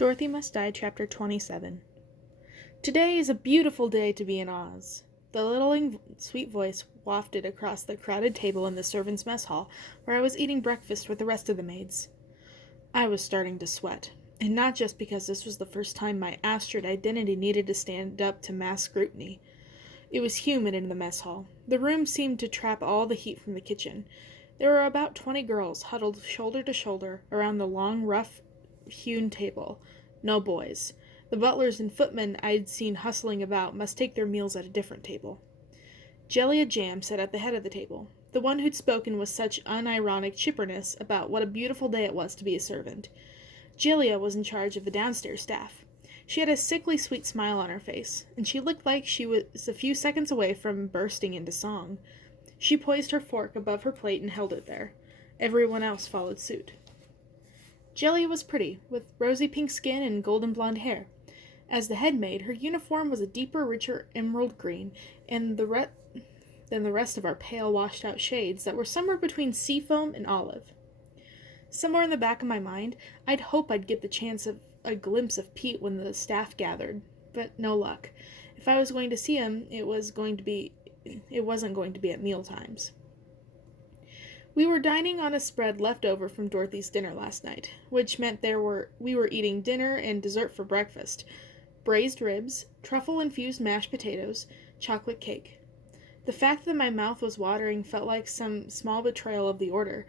Dorothy Must Die, Chapter 27. Today is a beautiful day to be in Oz. The littling, sweet voice wafted across the crowded table in the servants' mess hall, where I was eating breakfast with the rest of the maids. I was starting to sweat, and not just because this was the first time my Astrid identity needed to stand up to mass scrutiny. It was humid in the mess hall. The room seemed to trap all the heat from the kitchen. There were about 20 girls huddled shoulder to shoulder around the long, rough-hewn table. No boys. The butlers and footmen I'd seen hustling about must take their meals at a different table. Jellia Jam sat at the head of the table, the one who'd spoken with such unironic chipperness about what a beautiful day it was to be a servant. Jellia was in charge of the downstairs staff. She had a sickly sweet smile on her face, and she looked like she was a few seconds away from bursting into song. She poised her fork above her plate and held it there. Everyone else followed suit. Jellia was pretty, with rosy pink skin and golden blonde hair. As the head maid, her uniform was a deeper, richer emerald green than the rest of our pale, washed-out shades that were somewhere between seafoam and olive. Somewhere in the back of my mind, I'd hope I'd get the chance of a glimpse of Pete when the staff gathered, but no luck. If I was going to see him, it wasn't going to be at mealtimes. We were dining on a spread left over from Dorothy's dinner last night, which meant we were eating dinner and dessert for breakfast. Braised ribs, truffle-infused mashed potatoes, chocolate cake. The fact that my mouth was watering felt like some small betrayal of the order.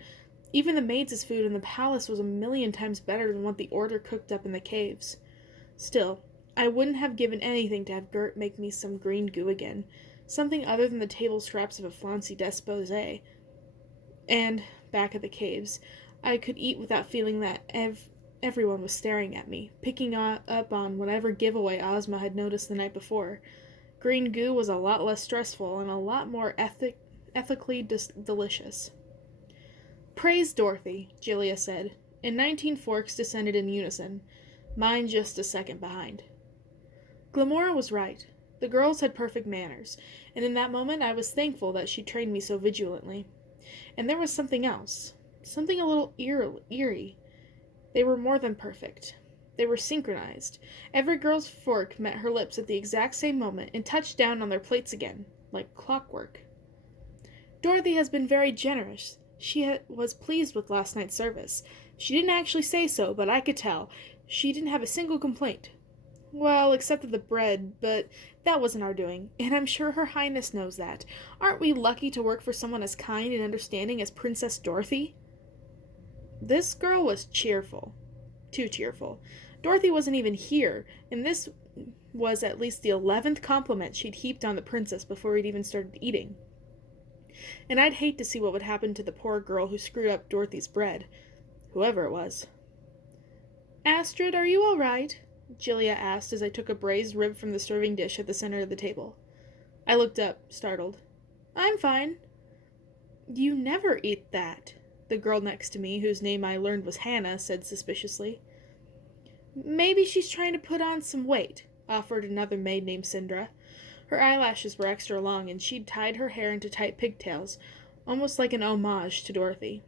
Even the maids' food in the palace was a million times better than what the order cooked up in the caves. Still, I wouldn't have given anything to have Gert make me some green goo again, something other than the table scraps of a flouncy disposé. And, back at the caves, I could eat without feeling that everyone was staring at me, picking up on whatever giveaway Ozma had noticed the night before. Green goo was a lot less stressful and a lot more ethically delicious. "Praise Dorothy," Jellia said, and 19 forks descended in unison, mine just a second behind. Glamora was right. The girls had perfect manners, and in that moment I was thankful that she trained me so vigilantly. And there was something else, something a little eerie. They were more than perfect. They were synchronized. Every girl's fork met her lips at the exact same moment and touched down on their plates again, like clockwork. Dorothy has been very generous. She was pleased with last night's service. She didn't actually say so, but I could tell. She didn't have a single complaint. Well, except of the bread, but that wasn't our doing, and I'm sure Her Highness knows that. Aren't we lucky to work for someone as kind and understanding as Princess Dorothy? This girl was cheerful. Too cheerful. Dorothy wasn't even here, and this was at least the 11th compliment she'd heaped on the princess before we'd even started eating. And I'd hate to see what would happen to the poor girl who screwed up Dorothy's bread. Whoever it was. "Astrid, are you all right?" Jellia asked as I took a braised rib from the serving dish at the center of the table. I looked up, startled. "I'm fine." "You never eat that," the girl next to me, whose name I learned was Hannah, said suspiciously. "Maybe she's trying to put on some weight," offered another maid named Sindra. Her eyelashes were extra long, and she'd tied her hair into tight pigtails, almost like an homage to Dorothy.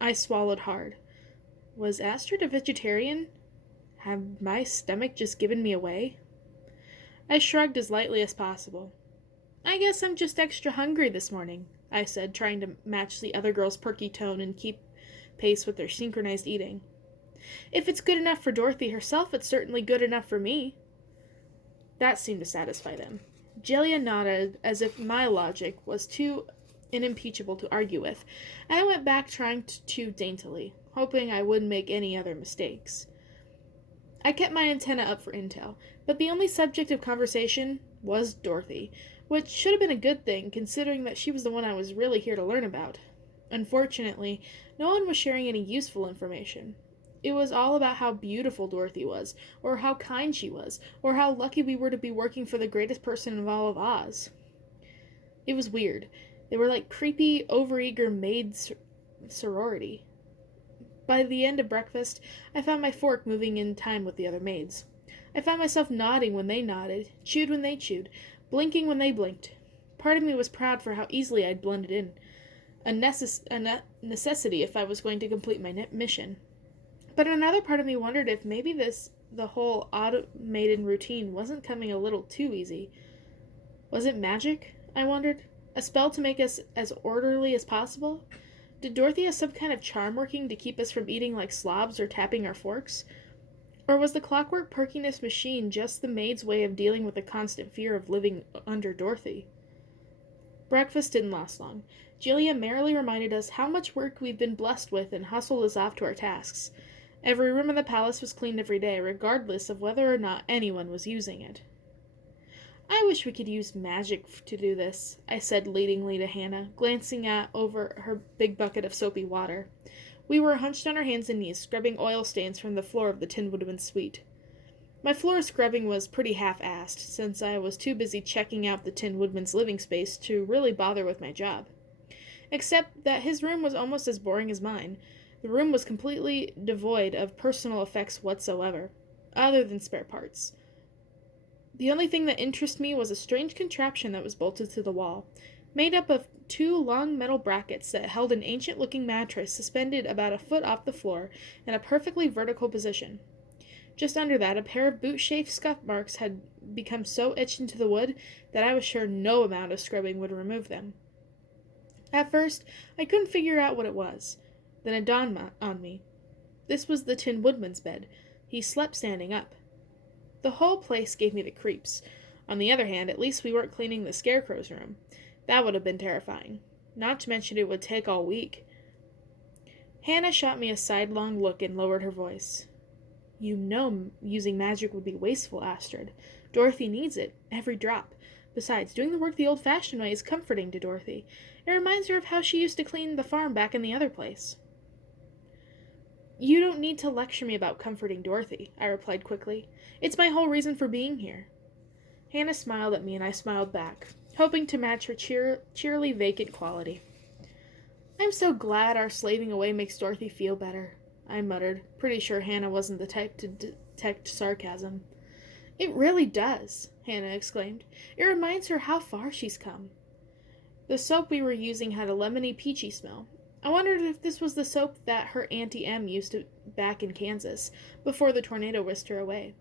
I swallowed hard. Was Astrid a vegetarian? Had my stomach just given me away? I shrugged as lightly as possible. "I guess I'm just extra hungry this morning," I said, trying to match the other girls' perky tone and keep pace with their synchronized eating. "If it's good enough for Dorothy herself, it's certainly good enough for me." That seemed to satisfy them. Jellia nodded as if my logic was too unimpeachable to argue with, and I went back trying to chew daintily, hoping I wouldn't make any other mistakes. I kept my antenna up for intel, but the only subject of conversation was Dorothy, which should have been a good thing, considering that she was the one I was really here to learn about. Unfortunately, no one was sharing any useful information. It was all about how beautiful Dorothy was, or how kind she was, or how lucky we were to be working for the greatest person of all of Oz. It was weird. They were like creepy, overeager maid sorority. By the end of breakfast, I found my fork moving in time with the other maids. I found myself nodding when they nodded, chewed when they chewed, blinking when they blinked. Part of me was proud for how easily I'd blended in. A necessity if I was going to complete my mission. But another part of me wondered if maybe this the whole automated routine wasn't coming a little too easy. Was it magic? I wondered. A spell to make us as orderly as possible? Did Dorothy have some kind of charm working to keep us from eating like slobs or tapping our forks? Or was the clockwork perkiness machine just the maid's way of dealing with the constant fear of living under Dorothy? Breakfast didn't last long. Julia merrily reminded us how much work we've been blessed with and hustled us off to our tasks. Every room in the palace was cleaned every day, regardless of whether or not anyone was using it. I wish we could use magic to do this, I said leadingly to Hannah, glancing over her big bucket of soapy water. We were hunched on our hands and knees, scrubbing oil stains from the floor of the Tin Woodman's suite. My floor scrubbing was pretty half-assed, since I was too busy checking out the Tin Woodman's living space to really bother with my job. Except that his room was almost as boring as mine. The room was completely devoid of personal effects whatsoever, other than spare parts. The only thing that interested me was a strange contraption that was bolted to the wall, made up of two long metal brackets that held an ancient-looking mattress suspended about a foot off the floor in a perfectly vertical position. Just under that, a pair of boot-shaped scuff marks had become so etched into the wood that I was sure no amount of scrubbing would remove them. At first, I couldn't figure out what it was. Then it dawned on me. This was the Tin Woodman's bed. He slept standing up. The whole place gave me the creeps. On the other hand, at least we weren't cleaning the Scarecrow's room. That would have been terrifying. Not to mention it would take all week. Hannah shot me a sidelong look and lowered her voice. You know using magic would be wasteful, Astrid. Dorothy needs it, every drop. Besides, doing the work the old-fashioned way is comforting to Dorothy. It reminds her of how she used to clean the farm back in the other place. You don't need to lecture me about comforting Dorothy, I replied quickly. It's my whole reason for being here. Hannah smiled at me and I smiled back, hoping to match her cheerily vacant quality. I'm so glad our slaving away makes Dorothy feel better, I muttered, pretty sure Hannah wasn't the type to detect sarcasm. It really does, Hannah exclaimed. It reminds her how far she's come. The soap we were using had a lemony peachy smell. I wondered if this was the soap that her Auntie Em used back in Kansas, before the tornado whisked her away.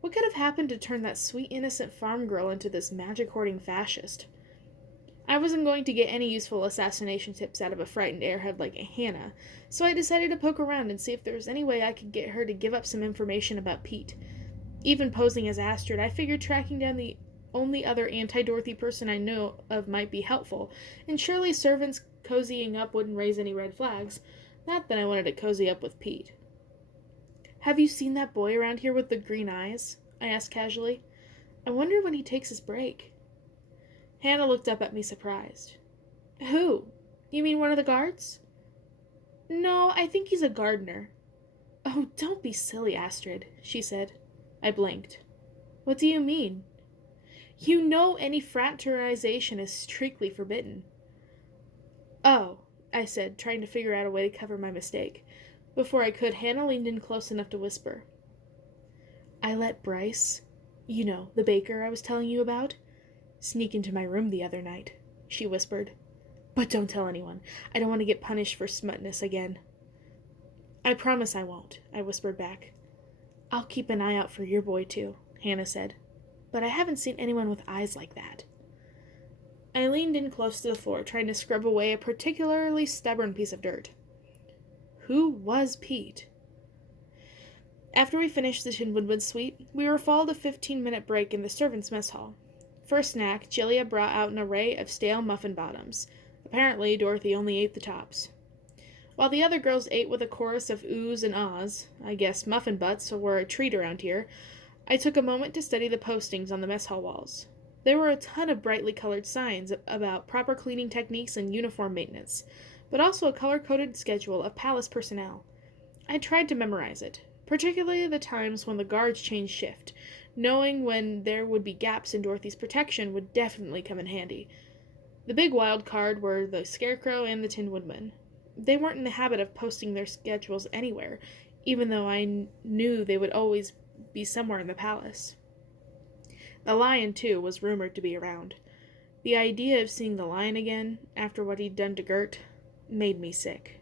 What could have happened to turn that sweet innocent farm girl into this magic-hoarding fascist? I wasn't going to get any useful assassination tips out of a frightened airhead like Hannah, so I decided to poke around and see if there was any way I could get her to give up some information about Pete. Even posing as Astrid, I figured tracking down the only other anti-Dorothy person I know of might be helpful, and surely servants cozying up wouldn't raise any red flags. Not that I wanted to cozy up with Pete. Have you seen that boy around here with the green eyes? I asked casually. I wonder when he takes his break. Hannah looked up at me surprised. Who? You mean one of the guards? No, I think he's a gardener. Oh, don't be silly, Astrid, she said. I blinked. What do you mean? You know any fraternization is strictly forbidden. Oh, I said, trying to figure out a way to cover my mistake. Before I could, Hannah leaned in close enough to whisper. I let Bryce, you know, the baker I was telling you about, sneak into my room the other night, she whispered. But don't tell anyone. I don't want to get punished for smutness again. I promise I won't, I whispered back. I'll keep an eye out for your boy, too, Hannah said. But I haven't seen anyone with eyes like that. I leaned in close to the floor, trying to scrub away a particularly stubborn piece of dirt. Who was Pete? After we finished the Tin Woodman's suite, we were followed a 15-minute break in the servants' mess hall. For a snack, Julia brought out an array of stale muffin bottoms. Apparently, Dorothy only ate the tops. While the other girls ate with a chorus of oohs and ahs, I guess muffin butts were a treat around here, I took a moment to study the postings on the mess hall walls. There were a ton of brightly colored signs about proper cleaning techniques and uniform maintenance, but also a color-coded schedule of palace personnel. I tried to memorize it, particularly the times when the guards changed shift. Knowing when there would be gaps in Dorothy's protection would definitely come in handy. The big wild card were the Scarecrow and the Tin Woodman. They weren't in the habit of posting their schedules anywhere, even though I knew they would always be somewhere in the palace. The lion, too, was rumored to be around. The idea of seeing the lion again, after what he'd done to Gert, made me sick.